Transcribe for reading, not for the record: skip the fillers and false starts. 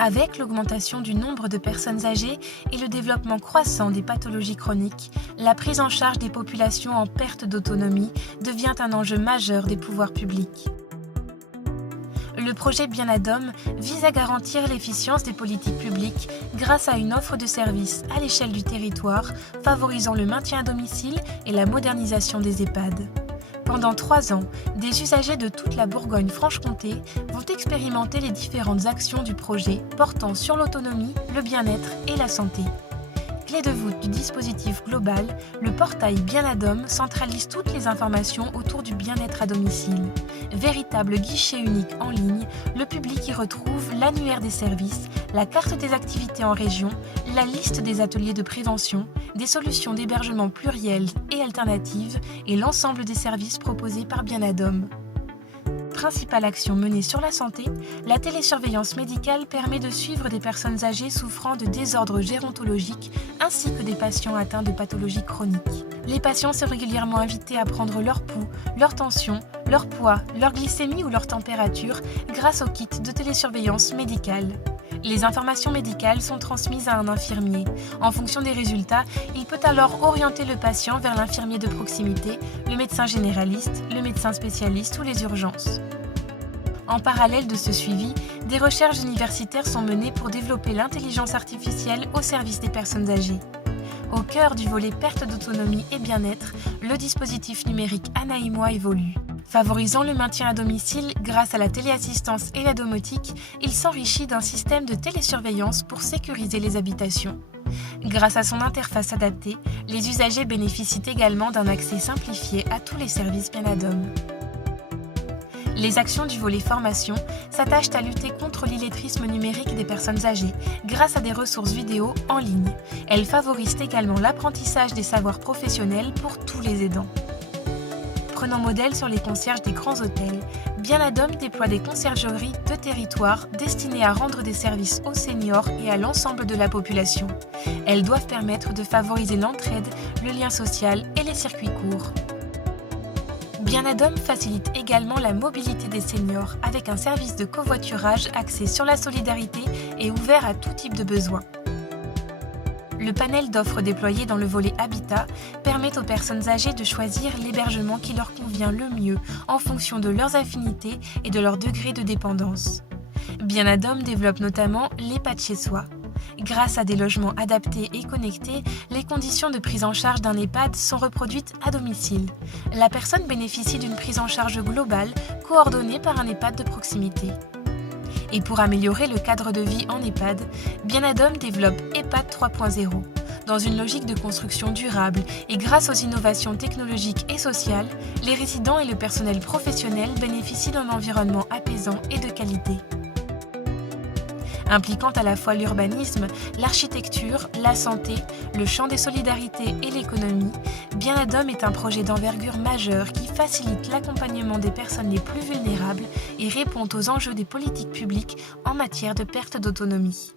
Avec l'augmentation du nombre de personnes âgées et le développement croissant des pathologies chroniques, la prise en charge des populations en perte d'autonomie devient un enjeu majeur des pouvoirs publics. Le projet Bien-Adom vise à garantir l'efficience des politiques publiques grâce à une offre de services à l'échelle du territoire, favorisant le maintien à domicile et la modernisation des EHPAD. Pendant 3 ans, des usagers de toute la Bourgogne-Franche-Comté vont expérimenter les différentes actions du projet portant sur l'autonomie, le bien-être et la santé. Clé de voûte du dispositif global, le portail Bien-Adom centralise toutes les informations autour du bien-être à domicile. Véritable guichet unique en ligne, le public y retrouve l'annuaire des services, la carte des activités en région, la liste des ateliers de prévention, des solutions d'hébergement plurielles et alternatives et l'ensemble des services proposés par Bien-Adom. Principale action menée sur la santé, la télésurveillance médicale permet de suivre des personnes âgées souffrant de désordres gérontologiques ainsi que des patients atteints de pathologies chroniques. Les patients sont régulièrement invités à prendre leur pouls, leur tension, leur poids, leur glycémie ou leur température grâce au kit de télésurveillance médicale. Les informations médicales sont transmises à un infirmier. En fonction des résultats, il peut alors orienter le patient vers l'infirmier de proximité, le médecin généraliste, le médecin spécialiste ou les urgences. En parallèle de ce suivi, des recherches universitaires sont menées pour développer l'intelligence artificielle au service des personnes âgées. Au cœur du volet perte d'autonomie et bien-être, le dispositif numérique Anaïmois évolue. Favorisant le maintien à domicile grâce à la téléassistance et la domotique, il s'enrichit d'un système de télésurveillance pour sécuriser les habitations. Grâce à son interface adaptée, les usagers bénéficient également d'un accès simplifié à tous les services Bien-Adom. Les actions du volet formation s'attachent à lutter contre l'illettrisme numérique des personnes âgées grâce à des ressources vidéo en ligne. Elles favorisent également l'apprentissage des savoirs professionnels pour tous les aidants. Prenant modèle sur les concierges des grands hôtels, Bien-Adom déploie des conciergeries de territoire destinées à rendre des services aux seniors et à l'ensemble de la population. Elles doivent permettre de favoriser l'entraide, le lien social et les circuits courts. Bien-Adom facilite également la mobilité des seniors avec un service de covoiturage axé sur la solidarité et ouvert à tout type de besoins. Le panel d'offres déployées dans le volet Habitat permet aux personnes âgées de choisir l'hébergement qui leur convient le mieux en fonction de leurs affinités et de leur degré de dépendance. Bien-Adom développe notamment l'EHPAD chez soi. Grâce à des logements adaptés et connectés, les conditions de prise en charge d'un EHPAD sont reproduites à domicile. La personne bénéficie d'une prise en charge globale coordonnée par un EHPAD de proximité. Et pour améliorer le cadre de vie en EHPAD, Bien-Adom développe EHPAD 3.0. Dans une logique de construction durable et grâce aux innovations technologiques et sociales, les résidents et le personnel professionnel bénéficient d'un environnement apaisant et de qualité. Impliquant à la fois l'urbanisme, l'architecture, la santé, le champ des solidarités et l'économie, Bien-Adom est un projet d'envergure majeure qui facilite l'accompagnement des personnes les plus vulnérables et répond aux enjeux des politiques publiques en matière de perte d'autonomie.